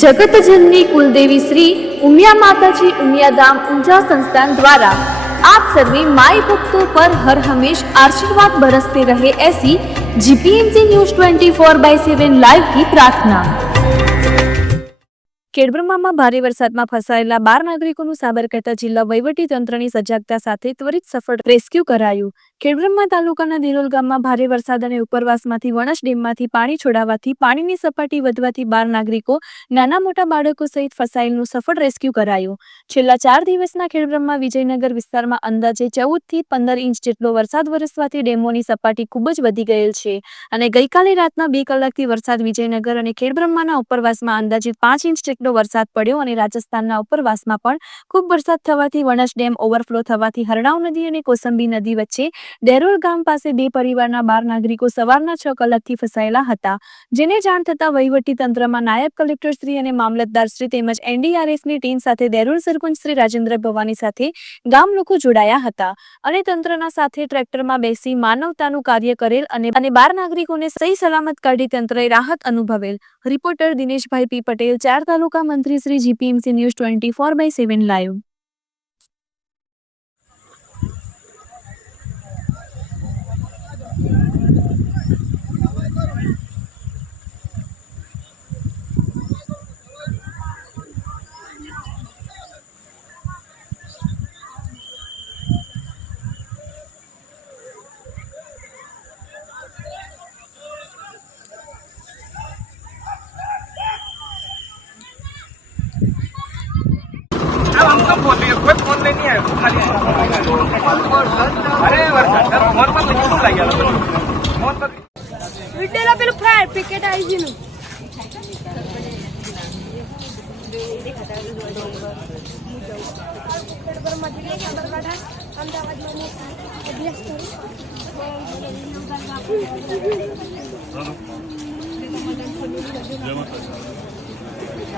જગતજનની કુલદેવી શ્રી ઉમિયા માતાજી ઉમિયાધામ ઊંઝા સંસ્થાન દ્વારા આપ સર્વે માય ભક્તો પર હર હંમેશ આશીર્વાદ બરસતે રહે એસી GPMC news twenty four by seven live કી પ્રાર્થના. કેડબ્રમામાં ભારે વરસાદમાં ફસાયેલા બાર નાગરિકોનું સાબરકાંઠા જિલ્લા વહીવટી તંત્રની સજાગતા સાથે ત્વરિત સફળ રેસ્ક્યુ કરાયું. ખેડબ્રહ્મા તાલુકાના દિરોલ ગામમાં ભારે વરસાદ અને ઉપરવાસમાંથી વણસ ડેમમાંથી પાણી છોડાવવાથી પાણીની સપાટી વધવાથી બાર નાગરિકો, નાના મોટા બાળકો સહિત ફસાયેલનું સફળ રેસ્ક્યુ કરાયું. છેલ્લા ચાર દિવસના ખેડબ્રહ્મા વિજયનગર વિસ્તારમાં અંદાજે ચૌદથી પંદર ઇંચ જેટલો વરસાદ વરસવાથી ડેમોની સપાટી ખૂબ જ વધી ગયેલ છે. અને ગઈકાલે રાતના બે કલાકથી વરસાદ વિજયનગર અને ખેડબ્રહ્માના ઉપરવાસમાં અંદાજે પાંચ ઇંચ જેટલો વરસાદ પડ્યો અને રાજસ્થાનના ઉપરવાસમાં પણ ખૂબ વરસાદ થવાથી વણસ ડેમ ઓવરફ્લો થવાથી હરણાવ નદી અને કોસંબી નદી વચ્ચે ડેરોલ ગામ પાસે બે પરિવારના બાર નાગરિકો સવારના છ કલાકથી ફસાયેલા હતા. જેને જાણ થતાં વહીવટી તંત્રમાં નાયબ કલેક્ટર શ્રી અને મામલતદાર શ્રી તેમજ એનડીઆરએફની ટીમ સાથે દેરોલ સરપંચ શ્રી રાજેન્દ્ર ભવાની સાથે ગામ લોકો જોડાયા હતા અને તંત્રના સાથે ટ્રેક્ટરમાં બેસી માનવતાનું કાર્ય કરેલ અને અને બાર નાગરિકોને સહી સલામત કાઢી તંત્રએ રાહત અનુભવેલ. રિપોર્ટર દિનેશભાઈ પી પટેલ, ચાર તાલુકા મંત્રી Shri GPMC news twenty four by seven live. આમ કેમ બોલી? કોઈ ફોન લઈ નહીં આવ્યો? ખાલી અરે વરસાદ ફોન પર લઈ શું લાગ્યા ફોન પર વિડેલા પેલું ફાયર પેકેટ આવી ગયું અમદાવાદમાં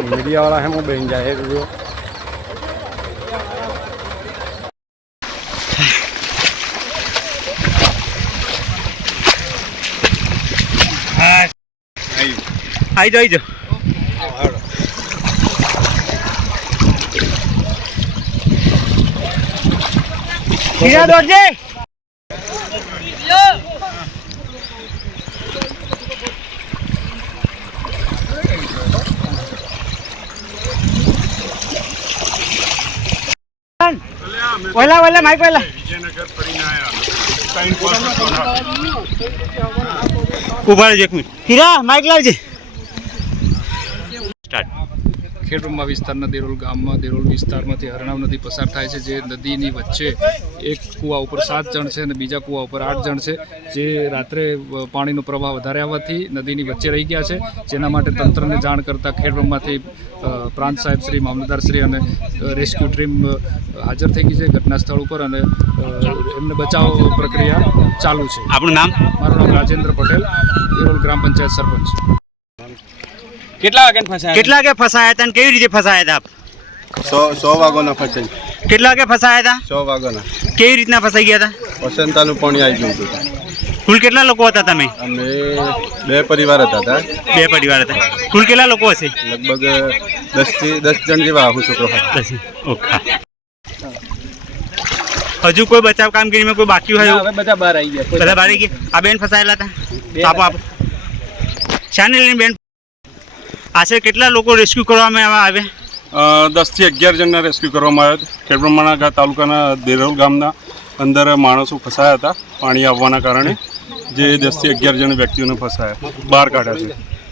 मीडिया वाला है वो बन जाए वीडियो આઈ જાઓ આઈ જાઓ હીરા દોડજે ઓલા ઓલા માઈક ઓલા ઊભા રહેજો એક મિનિટ. હીરા માઈક લાવજે. સ્ટાર્ટ ખેડબ્રહ્મા વિસ્તારના દેરોલ ગામમાં દેરોલ વિસ્તારમાંથી હરણાવ નદી પસાર થાય છે જે નદીની વચ્ચે એક કૂવા ઉપર સાત જણ છે અને બીજા કૂવા ઉપર આઠ જણ છે જે રાત્રે પાણીનો પ્રવાહ વધારે આવવાથી નદીની વચ્ચે રહી ગયા છે. જેના માટે તંત્રને જાણ કરતાં ખેડબ્રહ્માથી પ્રાંત સાહેબ શ્રી મામલતદાર શ્રી અને રેસ્ક્યુ ટીમ હાજર થઈ ગઈ છે ઘટના સ્થળ ઉપર અને એમને બચાવ પ્રક્રિયા ચાલુ છે. આપણું નામ? મારું નામ રાજેન્દ્ર પટેલ દેરોલ ગ્રામ પંચાયત સરપંચ. કેટલા વાગે ફસાયા કેટલા વાગે ફસાયા હતા અને કેવી રીતે ફસાયા હતા સો સો વાગોના ફસાઈ. કેટલા વાગે ફસાયા હતા? સો વાગોના. કેવી રીતના ફસાઈ ગયા હતા? વસંતાનું પાણી આવી ગયું હતું. કુલ કેટલા લોકો હતા તમે? અમે બે પરિવાર હતા હતા. બે પરિવાર હતા. કુલ કેટલા લોકો હશે? લગભગ દસથી દસ જણ જેવા હું છોકરો ઓકે. હજુ કોઈ બચાવ કામગીરીમાં કોઈ બાકી હોય હવે બધા બહાર આવી ગયા. બધા બારી ગયા? આ બેન ફસાયેલા હતા? તો આપો આપો. શાને લઈને બેન આશરે કેટલા લોકો રેસ્ક્યુ કરવામાં આવ્યા દસથી અગિયાર જણના રેસ્ક્યુ કરવામાં આવ્યા ગા તાલુકાના દેરોલ ગામના અંદર માણસો ફસાયા હતા પાણી આવવાના કારણે. જે દસથી અગિયાર જણ વ્યક્તિઓને ફસાયા, બહાર કાઢ્યા છે.